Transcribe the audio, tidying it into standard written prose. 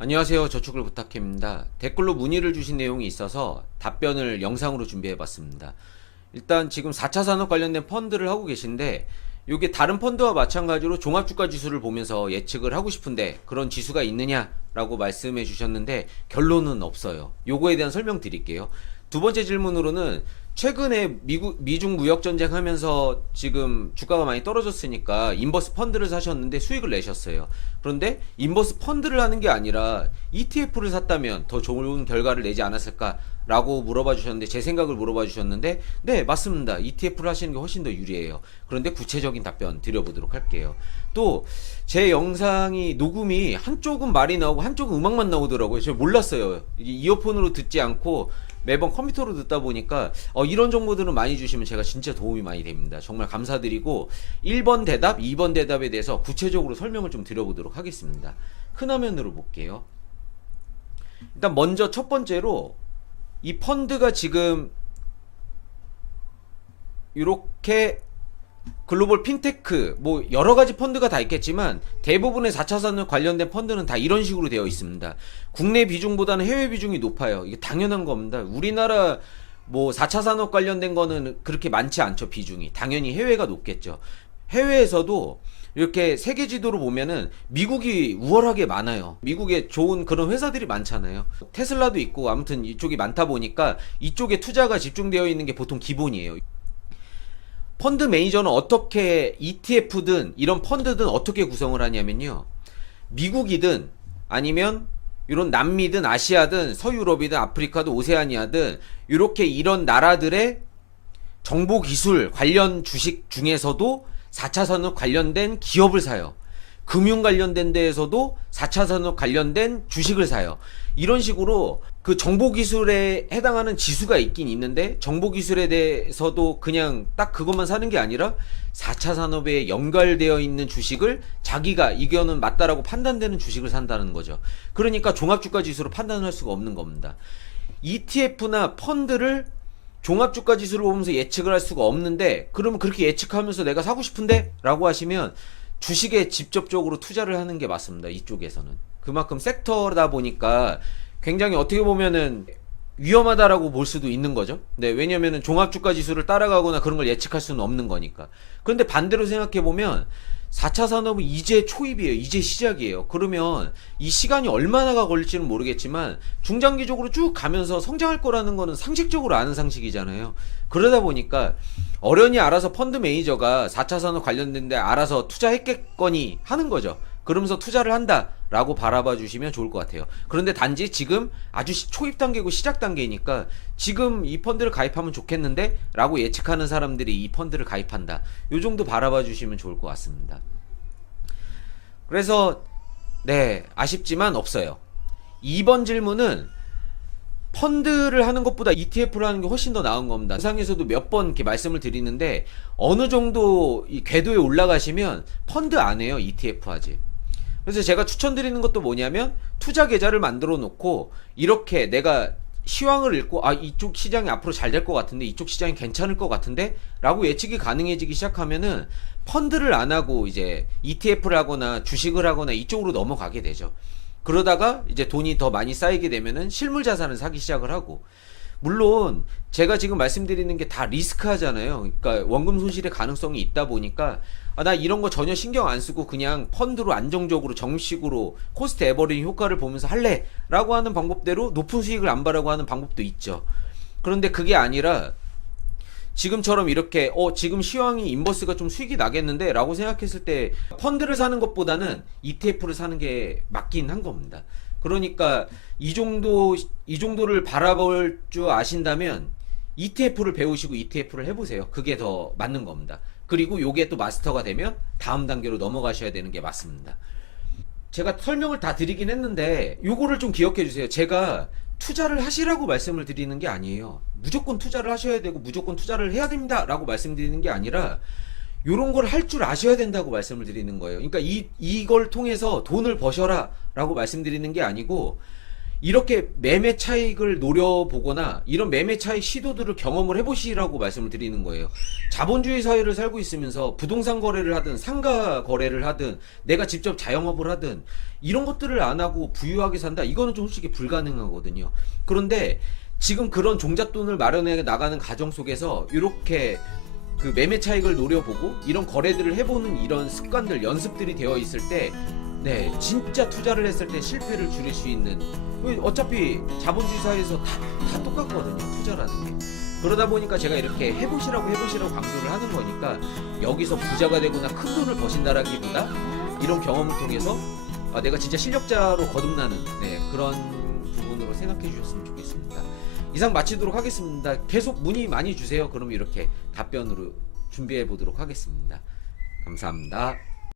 안녕하세요. 저축을 부탁해입니다. 댓글로 문의를 주신 내용이 있어서 답변을 영상으로 준비해봤습니다. 일단 지금 4차 산업 관련된 펀드를 하고 계신데 이게 다른 펀드와 마찬가지로 종합주가 지수를 보면서 예측을 하고 싶은데 그런 지수가 있느냐라고 말씀해 주셨는데 결론은 없어요. 요거에 대한 설명 드릴게요. 두 번째 질문으로는 최근에 미중 무역 전쟁 하면서 지금 주가가 많이 떨어졌으니까 인버스 펀드를 사셨는데 수익을 내셨어요. 그런데 인버스 펀드를 하는 게 아니라 ETF를 샀다면 더 좋은 결과를 내지 않았을까라고 물어봐 주셨는데 제 생각을 물어봐 주셨는데 네, 맞습니다. ETF를 하시는 게 훨씬 더 유리해요. 그런데 구체적인 답변 드려보도록 할게요. 또 제 영상이 녹음이 한쪽은 말이 나오고 한쪽은 음악만 나오더라고요. 제가 몰랐어요. 이어폰으로 듣지 않고 매번 컴퓨터로 듣다 보니까 이런 정보들은 많이 주시면 제가 진짜 도움이 많이 됩니다. 정말 감사드리고 1번 대답, 2번 대답에 대해서 구체적으로 설명을 좀 드려보도록 하겠습니다. 큰 화면으로 볼게요. 일단 먼저 첫 번째로 이 펀드가 지금 이렇게 글로벌 핀테크 뭐 여러가지 펀드가 다 있겠지만 대부분의 4차 산업 관련된 펀드는 다 이런 식으로 되어 있습니다. 국내 비중보다는 해외 비중이 높아요. 이게 당연한 겁니다. 우리나라 뭐 4차 산업 관련된 거는 그렇게 많지 않죠. 비중이 당연히 해외가 높겠죠. 해외에서도 이렇게 세계 지도로 보면은 미국이 우월하게 많아요. 미국에 좋은 그런 회사들이 많잖아요. 테슬라도 있고 아무튼 이쪽이 많다 보니까 이쪽에 투자가 집중되어 있는 게 보통 기본이에요. 펀드 매니저는 어떻게 ETF든 이런 펀드든 어떻게 구성을 하냐면요. 미국이든 아니면 이런 남미든 아시아든 서유럽이든 아프리카든 오세아니아든 이렇게 이런 나라들의 정보기술 관련 주식 중에서도 4차 산업 관련된 기업을 사요. 금융 관련된 데에서도 4차 산업 관련된 주식을 사요. 이런 식으로 그 정보기술에 해당하는 지수가 있긴 있는데 정보기술에 대해서도 그냥 딱 그것만 사는 게 아니라 4차 산업에 연결되어 있는 주식을 자기가 이거는 맞다라고 판단되는 주식을 산다는 거죠. 그러니까 종합주가 지수로 판단할 수가 없는 겁니다. ETF나 펀드를 종합주가 지수를 보면서 예측을 할 수가 없는데 그러면 그렇게 예측하면서 내가 사고 싶은데 라고 하시면 주식에 직접적으로 투자를 하는 게 맞습니다. 이쪽에서는 그만큼 섹터다 보니까 굉장히 어떻게 보면은 위험하다라고 볼 수도 있는 거죠. 네, 왜냐면은 종합주가 지수를 따라가거나 그런 걸 예측할 수는 없는 거니까. 그런데 반대로 생각해 보면 4차 산업은 이제 초입이에요. 이제 시작이에요. 그러면 이 시간이 얼마나 걸릴지는 모르겠지만 중장기적으로 쭉 가면서 성장할 거라는 거는 상식적으로 아는 상식이잖아요. 그러다 보니까 어련히 알아서 펀드 매니저가 4차 산업 관련된 데 알아서 투자했겠거니 하는 거죠. 그러면서 투자를 한다라고 바라봐 주시면 좋을 것 같아요. 그런데 단지 지금 아주 초입 단계고 시작 단계니까 지금 이 펀드를 가입하면 좋겠는데 라고 예측하는 사람들이 이 펀드를 가입한다. 요 정도 바라봐 주시면 좋을 것 같습니다. 그래서 네, 아쉽지만 없어요. 2번 질문은 펀드를 하는 것보다 ETF를 하는 게 훨씬 더 나은 겁니다. 영상에서도 몇 번 이렇게 말씀을 드리는데 어느 정도 이 궤도에 올라가시면 펀드 안 해요. ETF 하지. 그래서 제가 추천드리는 것도 뭐냐면 투자 계좌를 만들어 놓고 이렇게 내가 시황을 읽고 이쪽 시장이 앞으로 잘 될 것 같은데 이쪽 시장이 괜찮을 것 같은데 라고 예측이 가능해지기 시작하면은 펀드를 안 하고 이제 ETF를 하거나 주식을 하거나 이쪽으로 넘어가게 되죠. 그러다가 이제 돈이 더 많이 쌓이게 되면은 실물 자산을 사기 시작을 하고 물론 제가 지금 말씀드리는 게 다 리스크 하잖아요. 그러니까 원금 손실의 가능성이 있다 보니까 나 이런 거 전혀 신경 안 쓰고 그냥 펀드로 안정적으로 정식으로 코스트 에버링 효과를 보면서 할래 라고 하는 방법대로 높은 수익을 안 바라고 하는 방법도 있죠. 그런데 그게 아니라 지금처럼 이렇게 지금 시황이 인버스가 좀 수익이 나겠는데 라고 생각했을 때 펀드를 사는 것보다는 ETF를 사는 게 맞긴 한 겁니다. 그러니까 이 정도를 바라볼 줄 아신다면 ETF를 배우시고 ETF를 해보세요. 그게 더 맞는 겁니다. 그리고 요게 또 마스터가 되면 다음 단계로 넘어가셔야 되는 게 맞습니다. 제가 설명을 다 드리긴 했는데 요거를 좀 기억해 주세요. 제가 투자를 하시라고 말씀을 드리는 게 아니에요. 무조건 투자를 하셔야 되고 무조건 투자를 해야 됩니다 라고 말씀드리는 게 아니라 요런 걸 할 줄 아셔야 된다고 말씀을 드리는 거예요. 그러니까 이걸 통해서 돈을 버셔라 라고 말씀드리는 게 아니고 이렇게 매매 차익을 노려보거나 이런 매매 차익 시도들을 경험을 해보시라고 말씀을 드리는 거예요. 자본주의 사회를 살고 있으면서 부동산 거래를 하든 상가 거래를 하든 내가 직접 자영업을 하든 이런 것들을 안 하고 부유하게 산다? 이거는 좀 솔직히 불가능하거든요. 그런데 지금 그런 종잣돈을 마련해 나가는 가정 속에서 이렇게 그 매매 차익을 노려보고 이런 거래들을 해보는 이런 습관들, 연습들이 되어 있을 때, 네, 진짜 투자를 했을 때 실패를 줄일 수 있는, 어차피 자본주의 사회에서 다 똑같거든요, 투자라는 게. 그러다 보니까 제가 이렇게 해보시라고 강조를 하는 거니까, 여기서 부자가 되거나 큰 돈을 버신다라기보다 이런 경험을 통해서 내가 진짜 실력자로 거듭나는, 네, 그런 부분으로 생각해 주셨으면 좋겠습니다. 이상 마치도록 하겠습니다. 계속 문의 많이 주세요. 그럼 이렇게 답변으로 준비해 보도록 하겠습니다. 감사합니다.